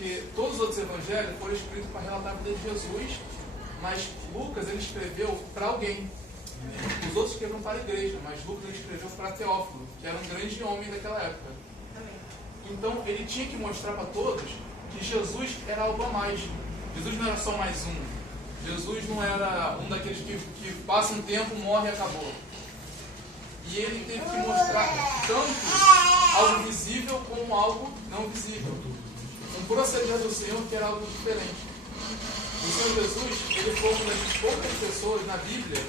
porque todos os outros evangelhos foram escritos para relatar a vida de Jesus, mas Lucas ele escreveu para alguém. Os outros escreveram para a igreja, mas Lucas ele escreveu para Teófilo, que era um grande homem daquela época. Então ele tinha que mostrar para todos que Jesus era algo a mais. Jesus não era só mais um. Jesus não era um daqueles que passa um tempo, morre e acabou. E ele teve que mostrar tanto algo visível como algo não visível. Um proceder do Senhor que era algo diferente. O Senhor Jesus, ele foi uma das poucas pessoas na Bíblia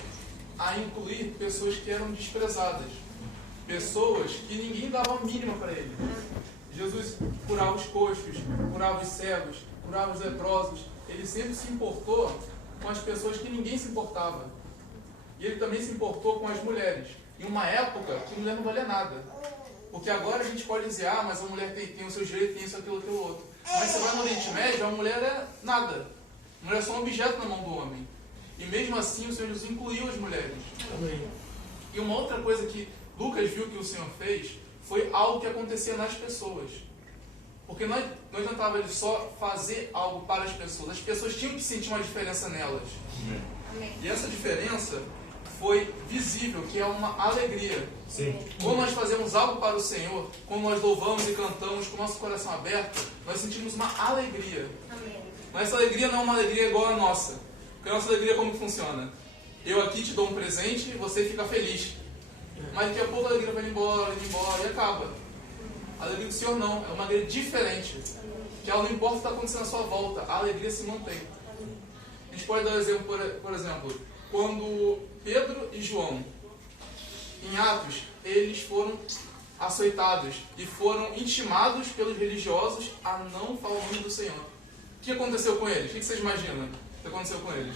a incluir pessoas que eram desprezadas. Pessoas que ninguém dava a mínima para ele. Jesus curava os coxos, curava os cegos, curava os leprosos. Ele sempre se importou com as pessoas que ninguém se importava. E ele também se importou com as mulheres. Em uma época que a mulher não valia nada. Porque agora a gente pode dizer, mas a mulher tem os seus direitos, tem isso, aquilo, outro. Mas você vai no Oriente Médio, a mulher é nada. A mulher é só um objeto na mão do homem. E mesmo assim o Senhor Jesus incluiu as mulheres. Amém. E uma outra coisa que Lucas viu que o Senhor fez foi algo que acontecia nas pessoas. Porque não adiantava ele só fazer algo para as pessoas tinham que sentir uma diferença nelas. Amém. E essa diferença foi visível, que é uma alegria. Sim. Quando nós fazemos algo para o Senhor, quando nós louvamos e cantamos com o nosso coração aberto, nós sentimos uma alegria. Amém. Mas essa alegria não é uma alegria igual a nossa. Porque a nossa alegria como funciona? Eu aqui te dou um presente e você fica feliz. Mas daqui a pouco a alegria vai embora e acaba. A alegria do Senhor não, é uma alegria diferente. Que ela não importa o que está acontecendo à sua volta, a alegria se mantém. A gente pode dar um exemplo, por exemplo, quando Pedro e João, em Atos, eles foram açoitados e foram intimados pelos religiosos a não falar o nome do Senhor. O que aconteceu com eles? O que vocês imaginam que aconteceu com eles?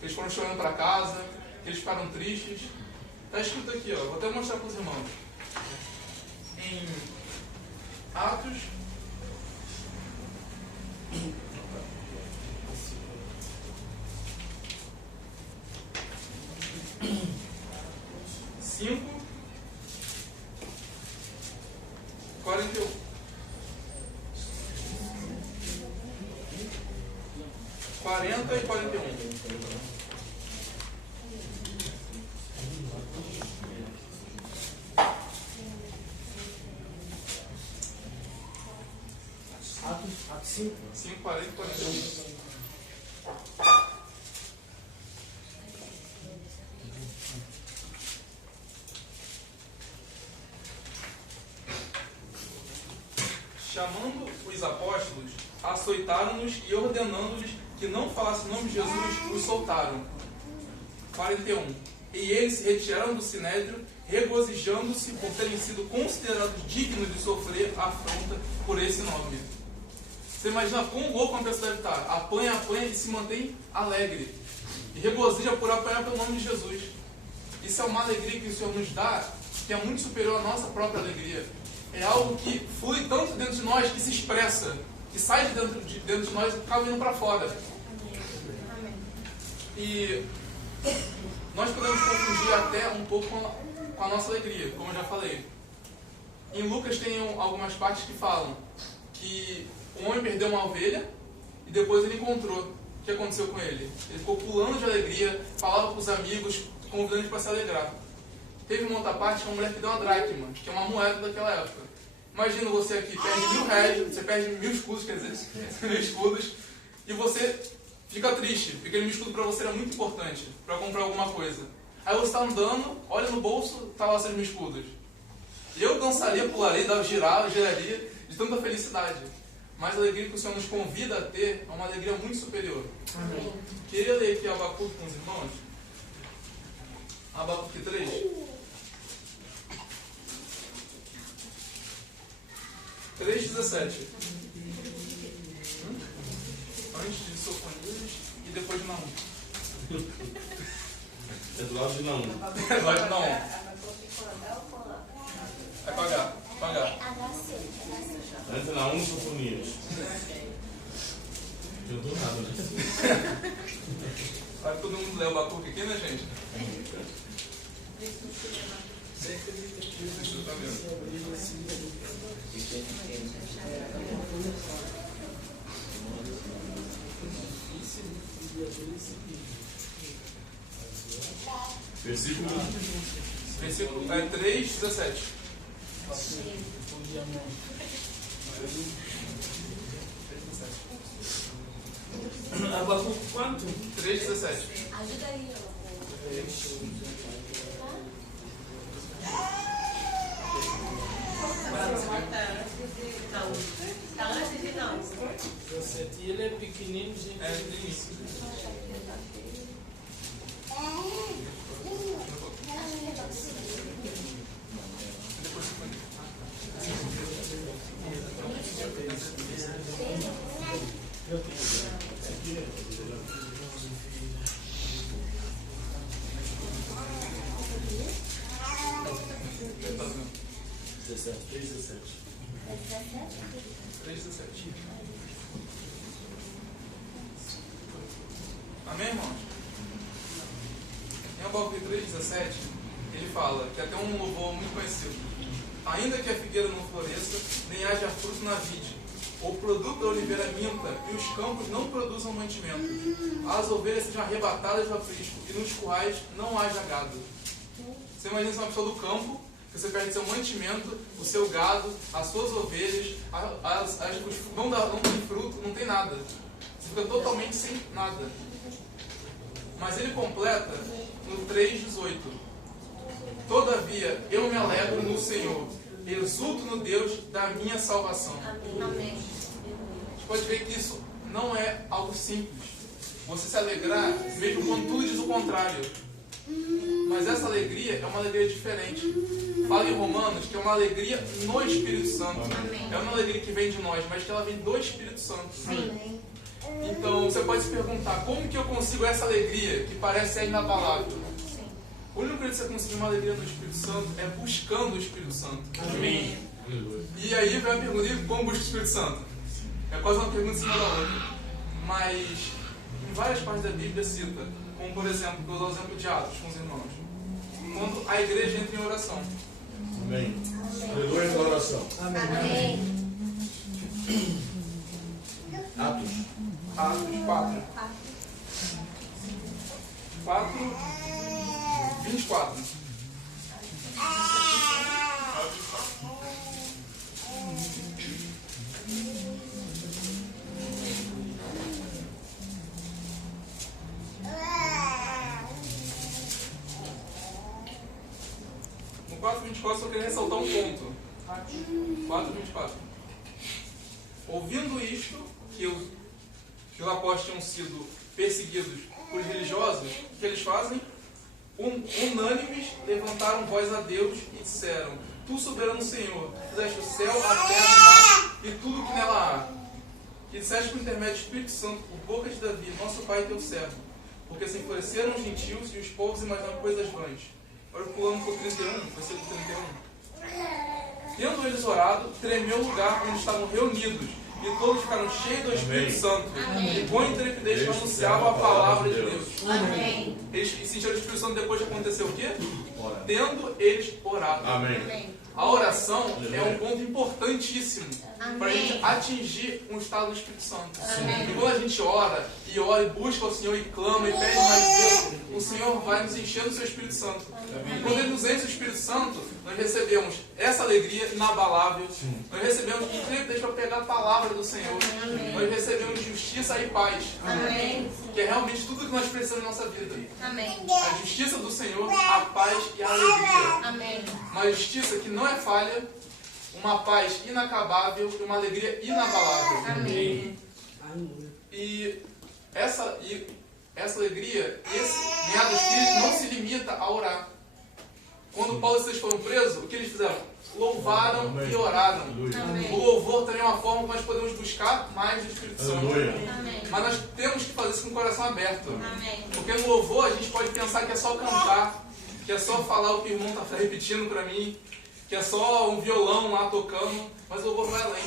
Eles foram chorando para casa, eles ficaram tristes. Está escrito aqui, vou até mostrar para os irmãos. Em Atos 5, 41. Quarenta e 41. Atos 5. 5, 40 e 41. Chamando os apóstolos, açoitaram-nos e ordenando-lhes que não falassem o nome de Jesus, os soltaram. 41. E eles se retiraram do sinédrio, regozijando-se por terem sido considerados dignos de sofrer afronta por esse nome. Você imagina quão louco uma pessoa deve estar. Apanha e se mantém alegre. E regozija por apanhar pelo nome de Jesus. Isso é uma alegria que o Senhor nos dá, que é muito superior à nossa própria alegria. É algo que flui tanto dentro de nós, que se expressa, que sai de dentro de nós e acaba indo para fora. E nós podemos confundir até um pouco com a nossa alegria, como eu já falei. Em Lucas tem algumas partes que falam que o homem perdeu uma ovelha e depois ele encontrou. O que aconteceu com ele? Ele ficou pulando de alegria, falava com os amigos, convidando eles para se alegrar. Teve uma outra parte que uma mulher que deu uma dracma, que é uma moeda daquela época. Imagina você aqui, perde R$1.000, você perde 1.000 escudos, quer dizer, 1.000 escudos, e você fica triste, porque aquele escudo para você era muito importante, para comprar alguma coisa. Aí você está andando, olha no bolso, está lá 6.000 escudos. Eu dançaria, pularia, giraria de tanta felicidade. Mas a alegria que o Senhor nos convida a ter é uma alegria muito superior. Amém. Queria ler aqui Abacuque com os irmãos. Abacuque 3. 3:17. Antes de Sofonias e depois de Naum. É do lado de Naum. É do lado de Naum. É pagar. Antes de Naum, Sofonias. Eu dou nada, né? Vai todo mundo ler o Abacuque aqui, né, gente? Deixa eu tá vendo. Versículo. Versículo 3:17. Abacuque quanto? 3:17. Ajuda aí, Tá antes de não. 17. E ele é pequenino, gente. É, tem isso. Tá vendo? 17. 3:17. 3:17. Amém, irmãos? Em Abacuque 3:17, ele fala que até um louvor muito conhecido. Ainda que a figueira não floresça, nem haja fruto na vide, o produto da oliveira minta, e os campos não produzam mantimento. As ovelhas sejam arrebatadas do aprisco, e nos currais não haja gado. Você imagina se uma pessoa do campo, que você perde seu mantimento, o seu gado, as suas ovelhas, não tem fruto, não tem nada. Você fica totalmente sem nada. Mas ele completa no 3:18. Todavia, eu me alegro no Senhor, exulto no Deus da minha salvação. Amém. A gente pode ver que isso não é algo simples. Você se alegrar, mesmo quando tudo diz o contrário. Mas essa alegria é uma alegria diferente. Fala em Romanos que é uma alegria no Espírito Santo. É uma alegria que vem de nós, mas que ela vem do Espírito Santo. Sim. Então você pode se perguntar, como que eu consigo essa alegria que parece ser inabalável? Sim. O único jeito de você conseguir uma alegria no Espírito Santo é buscando o Espírito Santo. Amém. E aí vem a pergunta, e como busca o Espírito Santo? É quase uma pergunta em cima da outra. Mas em várias partes da Bíblia cita, como por exemplo, vou dar o exemplo de Atos com os irmãos. Quando a igreja entra em oração. Amém. Aleluia da oração. Amém. Atos. Atos 4:24. No 4:24 só queria ressaltar um ponto. 4:24. Ouvindo isto, que os apóstolos tinham sido perseguidos por religiosos, o que eles fazem? Unânimes levantaram voz a Deus e disseram: Tu, soberano Senhor, fizeste o céu, a terra, o mar e tudo que nela há. Que disseste por intermédio do Espírito Santo, por boca de Davi, nosso pai e teu servo, porque se enfureceram os gentios e os povos imaginaram coisas vãs. Agora pulando para o 31, versículo 31. Tendo eles orado, tremeu o lugar onde estavam reunidos, e todos ficaram cheios do Espírito Santo, e com intrepidez anunciavam a palavra de Deus. Amém. Eles sentiram o Espírito Santo depois de acontecer o quê? Tendo eles orado. Amém. A oração é um ponto importantíssimo para a gente Amém. atingir um estado do Espírito Santo. Amém. E quando a gente ora e busca o Senhor e clama e pede mais de Deus, o Senhor vai nos enchendo do seu Espírito Santo. E quando Ele nos enche do Espírito Santo, nós recebemos essa alegria inabalável. Nós recebemos intrepidez para pegar a palavra do Senhor. Amém. Nós recebemos justiça e paz, Amém. que é realmente tudo que nós precisamos na nossa vida. Amém. A justiça do Senhor, a paz e a alegria. Amém. Uma justiça que não é falha, uma paz inacabável e uma alegria inabalável. Amém. E essa alegria, esse ganhar do Espírito não se limita a orar. Quando Paulo e Silas foram presos, o que eles fizeram? Louvaram Amém. e oraram. Amém. O louvor também é uma forma que nós podemos buscar mais do Espírito Santo. Aleluia. Amém. Mas nós temos que fazer isso com o coração aberto. Amém. Porque no louvor a gente pode pensar que é só cantar, que é só falar o que o irmão está repetindo para mim, que é só um violão lá tocando, mas o louvor vai além.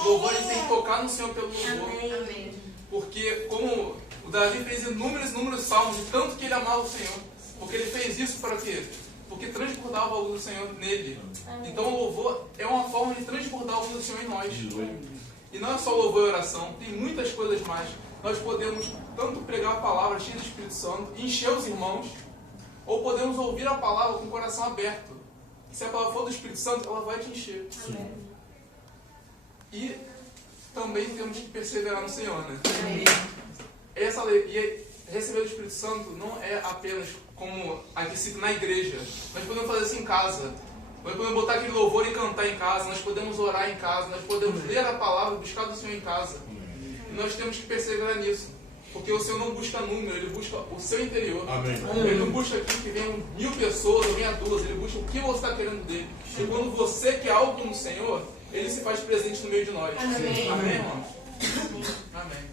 O louvor a gente tem que tocar no Senhor pelo louvor. Amém. Porque como o Davi fez inúmeros salmos, de tanto que ele amava o Senhor. Porque ele fez isso para quê? Porque transbordava o do Senhor nele. Então o louvor é uma forma de transbordar o do Senhor em nós. E não é só louvor e oração, tem muitas coisas mais. Nós podemos tanto pregar a palavra cheia do Espírito Santo, encher os irmãos, ou podemos ouvir a palavra com o coração aberto. Se a palavra for do Espírito Santo, ela vai te encher. Amém. E também temos que perseverar no Senhor, né? Amém. E receber o Espírito Santo não é apenas como aqui cita na igreja. Nós podemos fazer isso em casa. Nós podemos botar aquele louvor e cantar em casa. Nós podemos orar em casa. Nós podemos ler a palavra e buscar do Senhor em casa. E nós temos que perseverar nisso. Porque o Senhor não busca número, Ele busca o seu interior. Amém. Ele não busca aqui que venham 1000 pessoas ou venha 2. Ele busca o que você está querendo dele. E quando você quer algo no Senhor, Ele se faz presente no meio de nós. Amém. Amém, irmãos? Amém.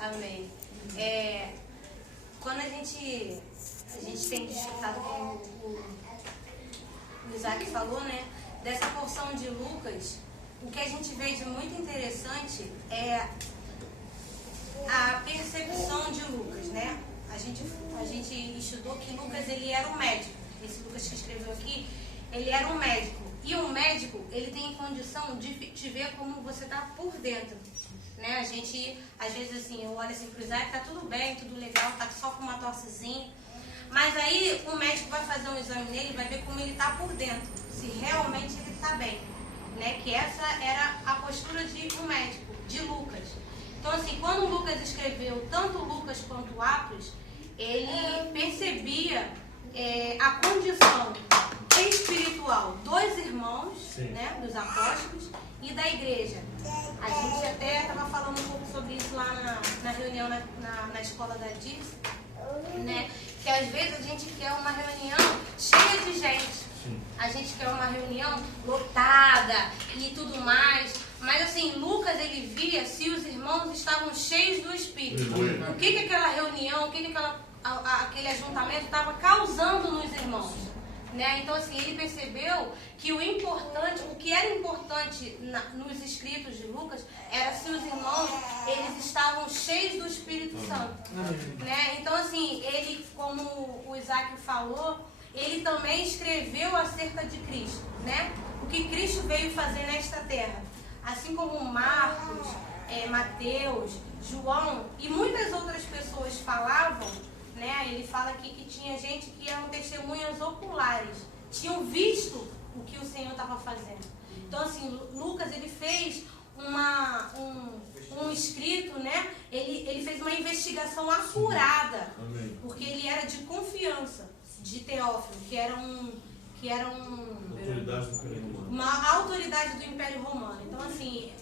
Amém. Quando a gente tem escutado como o Isaac falou, né? Dessa porção de Lucas, o que a gente vê de muito interessante é a percepção de Lucas, né? A gente estudou que Lucas, ele era um médico. Esse Lucas que escreveu aqui, ele era um médico. E um médico, ele tem condição de te ver como você está por dentro. Né? A gente, às vezes assim, eu olho assim pro Isaac, tá tudo bem, tudo legal, tá só com uma tossezinha. Mas aí o médico vai fazer um exame nele e vai ver como ele tá por dentro. Se realmente ele tá bem. Né? Que essa era a postura de um médico, de Lucas. Então assim, quando Lucas escreveu tanto Lucas quanto Atos, ele percebia a condição espiritual dos irmãos, né, dos apóstolos e da igreja. A gente até estava falando um pouco sobre isso lá na reunião na escola da DIS, né, que às vezes a gente quer uma reunião cheia de gente. A gente quer uma reunião lotada e tudo mais. Mas assim, Lucas, ele via se os irmãos estavam cheios do Espírito. O que aquela reunião, o que aquele ajuntamento estava causando nos irmãos. Né? Então assim, ele percebeu que o que era importante nos escritos de Lucas era se os irmãos, eles estavam cheios do Espírito Santo. Né? Então assim, ele, como o Isaac falou, ele também escreveu acerca de Cristo, né? O que Cristo veio fazer nesta terra. Assim como Marcos, Mateus, João e muitas outras pessoas falavam, né? Ele fala aqui que tinha gente que eram testemunhas oculares, tinham visto o que o Senhor estava fazendo. Então assim, Lucas, ele fez um escrito, né? Ele fez uma investigação acurada, porque ele era de confiança de Teófilo, que era uma autoridade do Império Romano. Então assim,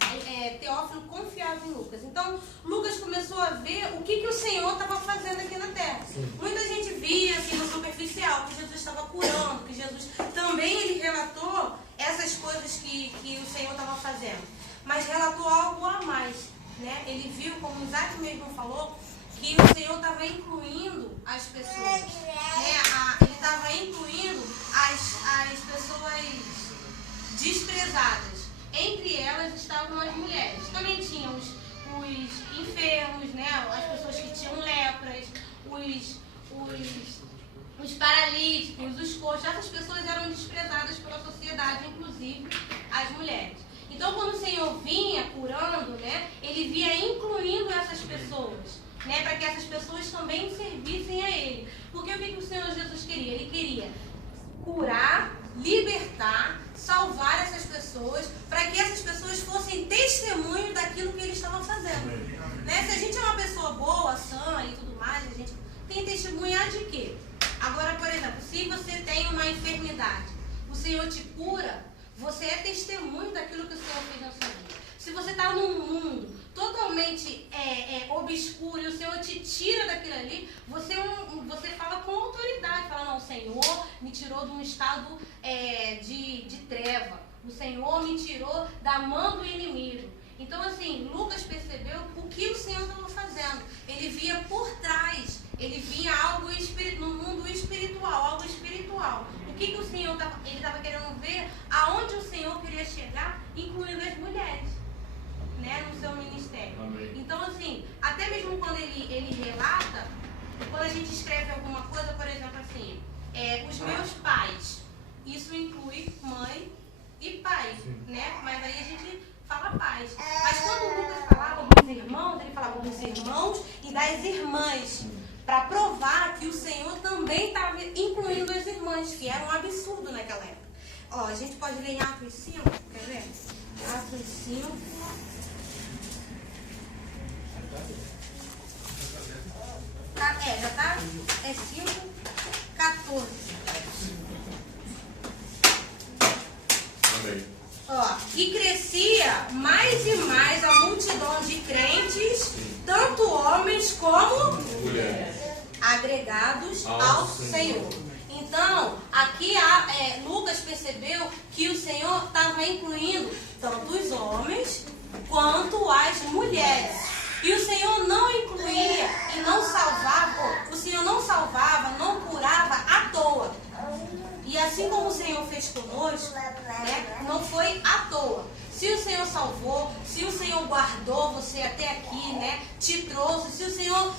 Teófilo confiava em Lucas. Então Lucas começou a ver o que o Senhor estava fazendo aqui na terra. Muita gente via assim no superficial que Jesus estava curando, que Jesus também ele relatou essas coisas que o Senhor estava fazendo, mas relatou algo a mais, né? Ele viu, como o Isaac mesmo falou, que o Senhor estava incluindo as pessoas, né? Ele estava incluindo as pessoas desprezadas. Entre elas estavam as mulheres. Também tinham os enfermos, né? As pessoas que tinham lepras, os paralíticos, os coxos. Essas pessoas eram desprezadas pela sociedade, inclusive as mulheres. Então, quando o Senhor vinha curando, né? Ele vinha incluindo essas pessoas, né, para que essas pessoas também servissem a Ele. Porque o que o Senhor Jesus queria? Ele queria curar, libertar, salvar essas pessoas, para que essas pessoas fossem testemunho daquilo que Ele estava fazendo. Né? Se a gente é uma pessoa boa, sã e tudo mais, a gente tem que testemunhar de quê? Agora, por exemplo, se você tem uma enfermidade, o Senhor te cura, você é testemunho daquilo que o Senhor fez na sua vida. Se você está num mundo totalmente obscuro e o Senhor te tira daquilo ali, você fala com autoridade, fala, não, o Senhor me tirou de um estado de treva, o Senhor me tirou da mão do inimigo. Então assim, Lucas percebeu o que o Senhor estava fazendo. Ele via por trás, ele via algo no mundo espiritual, algo espiritual. O que o Senhor estava querendo ver, aonde o Senhor queria chegar, incluindo as mulheres, né, no seu ministério. Amém. Então assim, até mesmo quando ele relata, quando a gente escreve alguma coisa, por exemplo assim, os meus pais, isso inclui mãe e pai, né? Mas aí a gente fala pais. Mas quando o Lucas fala também estava incluindo as irmãs, que era um absurdo naquela época. Ó, a gente pode ler em Atos 5, quer ver? Atos 5. Já tá? É 5:14. Amém. Ó, e crescia mais e mais a multidão de crentes, tanto homens como Mulheres. agregados ao Senhor. Então, aqui Lucas percebeu que o Senhor estava incluindo tanto os homens quanto as mulheres. E o Senhor não incluía e não salvava, o Senhor não salvava, não curava à toa. E assim como o Senhor fez conosco, né, não foi à toa. Se o Senhor salvou, se o Senhor guardou você até aqui, né, te trouxe, se o Senhor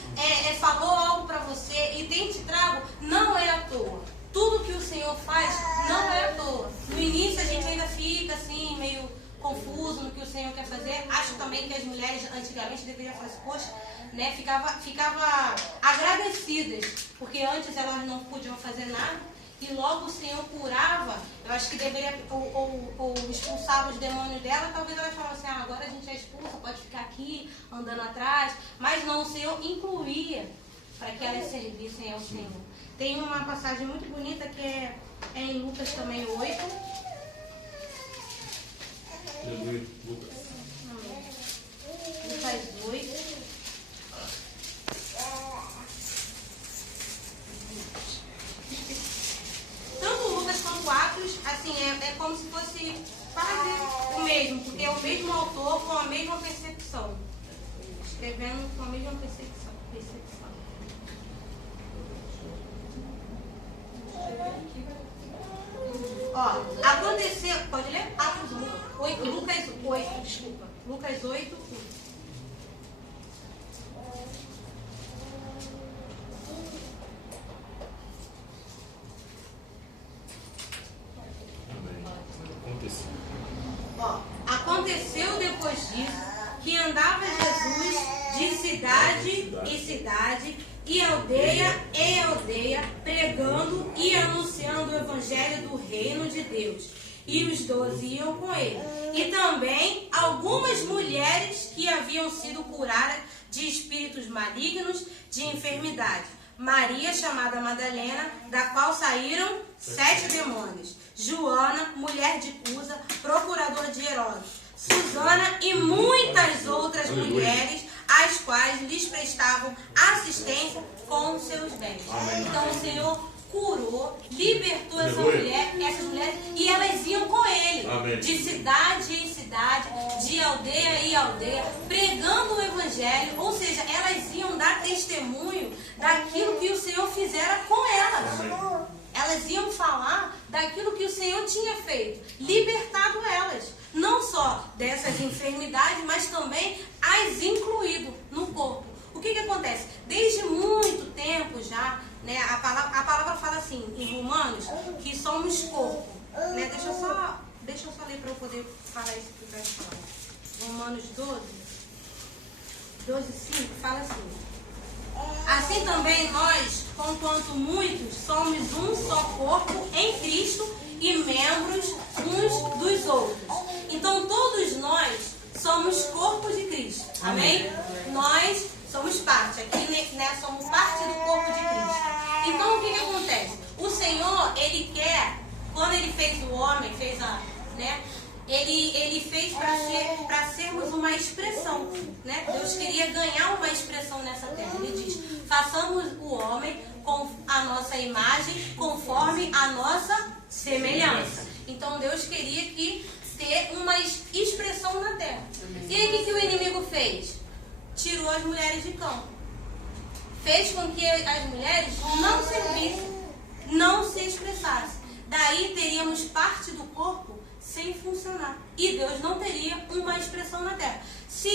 falou algo para você e tem te trago, não é à toa. Tudo que o Senhor faz não é à toa. No início a gente ainda fica assim, meio confuso no que o Senhor quer fazer. Acho também que as mulheres antigamente deveriam fazer, poxa, né, ficava agradecidas, porque antes elas não podiam fazer nada. E logo o Senhor curava, eu acho que deveria, ou expulsava os demônios dela, talvez elas falassem, agora a gente já expulsa, pode ficar aqui, andando atrás. Mas não, o Senhor incluía para que elas servissem ao Senhor. Tem uma passagem muito bonita que é em Lucas também 8. Lucas. Lucas 8. Tanto Lucas quanto Atos, assim, é como se fosse quase o mesmo, porque é o mesmo autor com a mesma percepção. Escrevendo com a mesma percepção. Ó, aconteceu, pode ler? Atos 8, Lucas 8, desculpa. Lucas 8, 1. Aconteceu depois disso que andava Jesus de cidade em cidade e aldeia em aldeia, pregando e anunciando o evangelho do reino de Deus. E os 12 iam com ele. E também algumas mulheres que haviam sido curadas de espíritos malignos, de enfermidade. Maria, chamada Madalena, da qual saíram 7 demônios. Joana, mulher de Cusa, procurador de Herodes. Susana e muitas outras mulheres, as quais lhes prestavam assistência com seus bens. Então o Senhor curou, libertou essas mulheres, e elas iam com ele, de cidade em cidade, de aldeia em aldeia, pregando o evangelho, ou seja, elas iam dar testemunho daquilo que o Senhor fizera com elas. Elas iam falar daquilo que o Senhor tinha feito, libertado elas, não só dessas enfermidades, mas também as incluído no corpo. O que acontece? Desde muito tempo já, né, a palavra fala assim, em Romanos, que somos corpo. Né? Deixa eu só ler para eu poder falar isso que eu quero falar. Romanos 12:5, fala assim. Assim também nós, conquanto muitos, somos um só corpo em Cristo e membros uns dos outros. Então todos nós somos corpo de Cristo. Amém? Nós somos parte. Aqui, né, somos parte do corpo de Cristo. Então o que acontece? O Senhor, Ele quer, quando Ele fez o homem, Ele fez para sermos uma expressão, né? Deus queria ganhar uma expressão nessa terra. Ele diz, façamos o homem com a nossa imagem, conforme a nossa semelhança. Então Deus queria ter uma expressão na terra. E aí o que o inimigo fez? Tirou as mulheres de campo. Fez com que as mulheres não servissem, não se expressassem. Daí teríamos parte do corpo sem funcionar. E Deus não teria uma expressão na terra. Se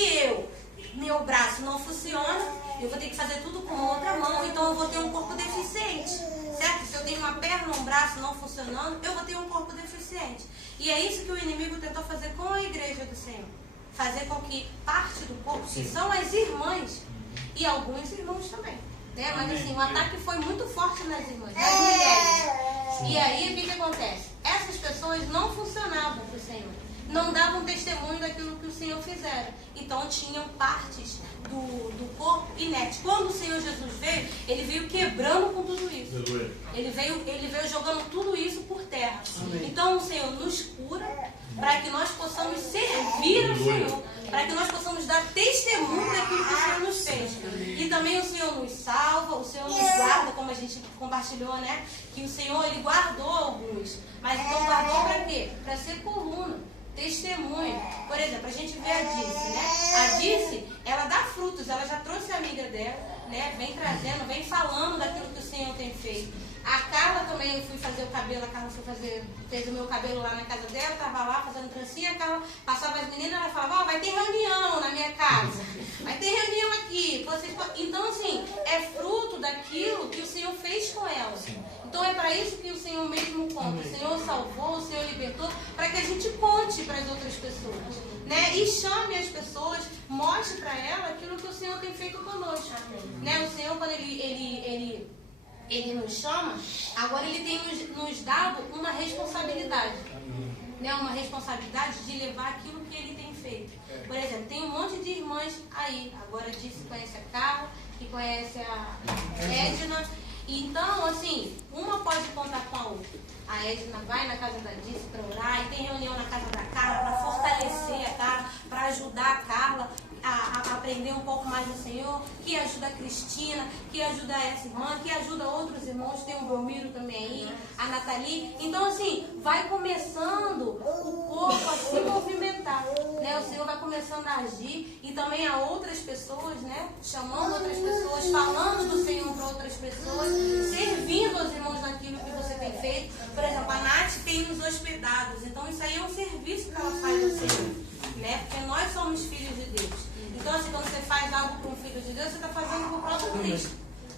meu braço não funciona, eu vou ter que fazer tudo com outra mão, então eu vou ter um corpo deficiente. Certo? Se eu tenho uma perna, um braço não funcionando, eu vou ter um corpo deficiente. E é isso que o inimigo tentou fazer com a igreja do Senhor. Fazer com que parte do corpo, que são as irmãs, e alguns irmãos também, né? Mas assim, o ataque foi muito forte nas irmãs, nas mulheres. E aí, o que acontece? Essas pessoas não funcionavam para o Senhor. Não davam testemunho daquilo que o Senhor fizera. Então tinham partes do corpo inerte. Quando o Senhor Jesus veio, ele veio quebrando com tudo isso. Ele veio jogando tudo isso por terra. Amém. Então o Senhor nos cura para que nós possamos servir ao Senhor, para que nós possamos dar testemunho daquilo que o Senhor nos fez. E também o Senhor nos salva, o Senhor nos guarda, como a gente compartilhou, né? Que o Senhor, ele guardou alguns. Mas então guardou para quê? Para ser coluna. Testemunho. Por exemplo, a gente vê a Dirce, né? A Dirce, ela dá frutos, ela já trouxe a amiga dela, né? Vem trazendo, vem falando daquilo que o Senhor tem feito. A Carla também, eu fui fazer o cabelo, a Carla fez o meu cabelo lá na casa dela, estava lá fazendo trancinha, a Carla passava as meninas, ela falava, vai ter reunião na minha casa, vai ter reunião aqui. Então, assim, é fruto daquilo que o Senhor fez com ela. Então é para isso que o Senhor mesmo conta. O Senhor salvou, o Senhor libertou, para que a gente conte para as outras pessoas, né? E chame as pessoas, mostre para ela aquilo que o Senhor tem feito conosco, né? O Senhor, quando ele nos chama, agora ele tem nos dado uma responsabilidade, né? Uma responsabilidade de levar aquilo que ele tem feito. Por exemplo, tem um monte de irmãs aí, agora disse, conhece a Carla, que conhece a Edna. Então, assim, uma pode contar com a outra. A Edna vai na casa da Dirce para orar, e tem reunião na casa da Carla para fortalecer a Carla, para ajudar a Carla a aprender um pouco mais do Senhor, que ajuda a Cristina, que ajuda essa irmã, que ajuda outros irmãos, tem o Belmiro também aí, a Nathalie. Então, assim, vai começando o corpo a se movimentar, né? O Senhor vai começando a agir, e também a outras pessoas, né? Chamando outras pessoas, falando do Senhor para outras pessoas, servindo aos irmãos naquilo que você tem feito. Por exemplo, a Nath tem nos hospedados, então isso aí é um serviço que ela faz ao Senhor, né? Porque nós somos filhos de Deus. Então, assim, quando você faz algo para um filho de Deus, você está fazendo para o próprio Cristo,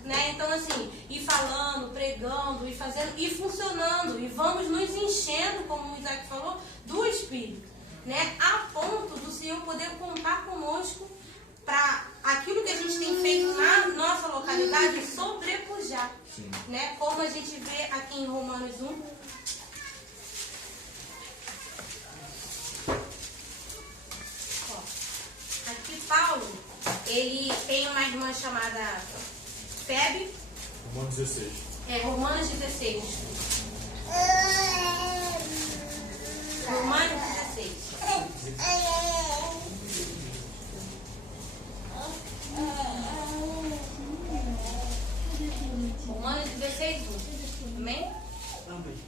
né? Então, assim, ir falando, pregando, ir fazendo, e funcionando, e vamos nos enchendo, como o Isaac falou, do Espírito, né? A ponto do Senhor poder contar conosco para aquilo que a gente tem feito na nossa localidade sobrepujar, né? Como a gente vê aqui em Romanos 1. Aqui Paulo, ele tem uma irmã chamada Febe. Romanos 16. Romanos 16. Romanos 16. Romanos 16, 1. Amém? Amém.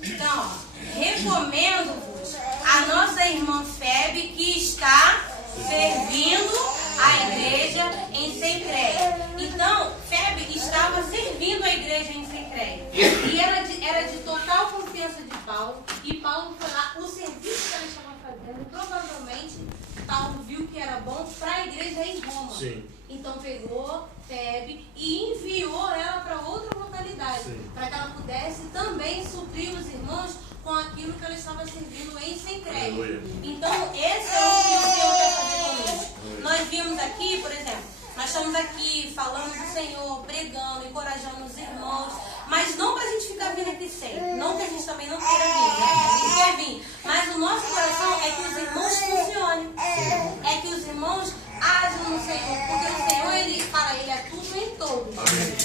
Então, ó, recomendo-vos a nossa irmã Febe, que está servindo a igreja em Sencreia. Então, Febe estava servindo a igreja em Sencreia. E era de total confiança de Paulo. E Paulo foi lá, o serviço que ela estava fazendo, provavelmente Paulo viu que era bom para a igreja em Roma. Sim. Então pegou Febe e enviou ela para outra localidade, para que ela pudesse também suprir os irmãos com aquilo que ela estava servindo em Sencreia. Então esse é o que o Senhor quer fazer conosco. Nós vimos aqui, por exemplo, nós estamos aqui falando do Senhor, pregando, encorajando os irmãos, mas não para a gente ficar vindo aqui sempre. Não que a gente também não queira vir, né? A gente quer vir. Mas o nosso coração é que os irmãos funcionem. É que os irmãos agem no Senhor. Porque o Senhor, ele fala, ele é tudo em todos.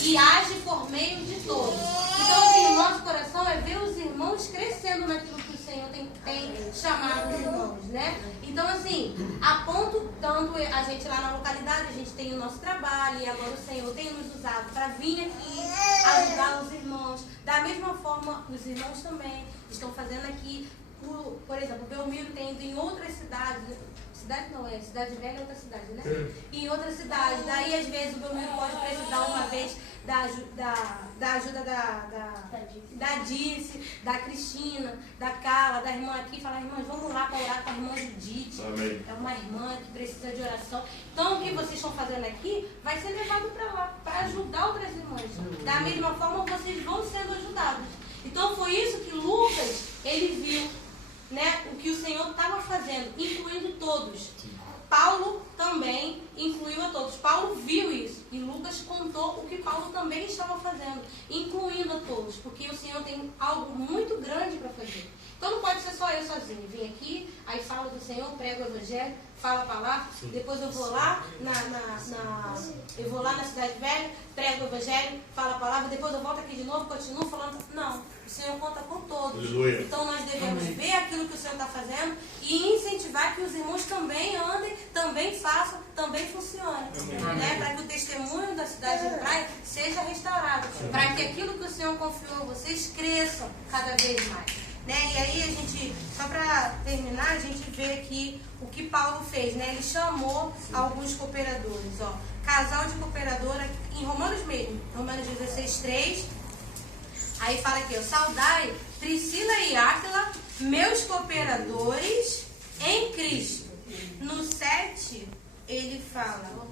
E age por meio de todos. Então, assim, o nosso coração é ver os irmãos crescendo naquilo que o Senhor tem chamado os irmãos, né? Então, assim, a ponto tanto a gente lá na localidade, a gente tem o nosso trabalho, e agora o Senhor tem nos usado para vir aqui ajudar os irmãos. Da mesma forma, os irmãos também estão fazendo aqui, por exemplo, o Belmiro tem ido em outras cidades. Cidade não é, Cidade Velha é outra cidade, né? E em outra cidade. Daí, às vezes, o Belmiro pode precisar uma vez da ajuda da Dirce, da Cristina, da Carla, da irmã aqui. Falar, irmãs, vamos lá para orar com a irmã Judite. Amém. É uma irmã que precisa de oração. Então, o que vocês estão fazendo aqui vai ser levado para lá, para ajudar outras irmãs. Da mesma forma, vocês vão sendo ajudados. Então, foi isso que Lucas, ele viu, né, o que o Senhor estava fazendo, incluindo todos. Paulo também incluiu a todos. Paulo viu isso e Lucas contou o que Paulo também estava fazendo, incluindo a todos, porque o Senhor tem algo muito grande para fazer. Então não pode ser só eu sozinho. Vim aqui, aí falo do Senhor, prego o Evangelho, falo a palavra, depois eu vou lá eu vou lá na Cidade Velha, prego o Evangelho, falo a palavra, depois eu volto aqui de novo, continuo falando. Não, o Senhor conta com todos. Aleluia. Então nós devemos ver aquilo que o Senhor está fazendo e incentivar que os irmãos também andem, também façam, também funcionem. Né? Para que o testemunho da cidade de Praia seja restaurado. Para que aquilo que o Senhor confiou a vocês cresçam cada vez mais. Né? E aí a gente, só para terminar, a gente vê aqui o que Paulo fez, né? Ele chamou alguns cooperadores, ó, casal de cooperadora, em Romanos mesmo, Romanos 16:3, aí fala aqui, ó, saudai Priscila e Áquila, meus cooperadores em Cristo. No 7, ele fala,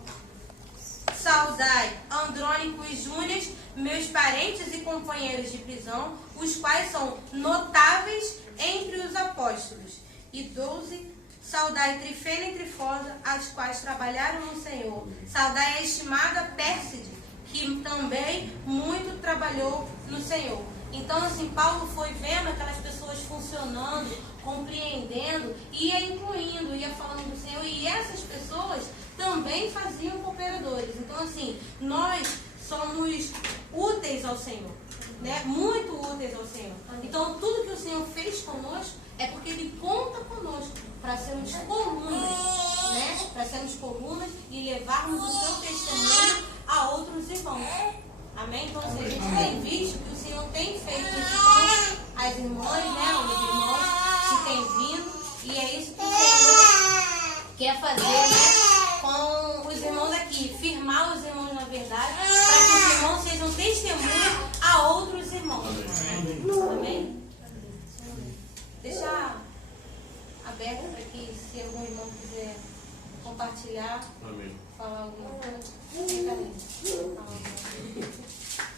saudai Andrônico e Júnior, meus parentes e companheiros de prisão, os quais são notáveis entre os apóstolos. E 12, saudai Trifena e Trifosa, as quais trabalharam no Senhor. Saudai a estimada Pérside, que também muito trabalhou no Senhor. Então, assim, Paulo foi vendo aquelas pessoas funcionando, compreendendo, ia incluindo, ia falando do Senhor, e essas pessoas também faziam cooperadores. Então, assim, nós somos úteis ao Senhor, né? Muito úteis ao Senhor. Então, tudo que o Senhor fez conosco é porque Ele conta conosco para sermos colunas, né? Para sermos colunas e levarmos o seu testemunho a outros irmãos. Amém? Então, assim, a gente tem visto que o Senhor tem feito isso com as irmãs, né? Os irmãos que têm vindo, e é isso que o Senhor quer fazer, né? Com os irmãos aqui, firmar os irmãos na verdade, para que os irmãos sejam testemunhos a outros irmãos. Amém? Deixa aberto para que, se algum irmão quiser compartilhar, Amém. falar alguma coisa, fica aí. Fala alguma coisa.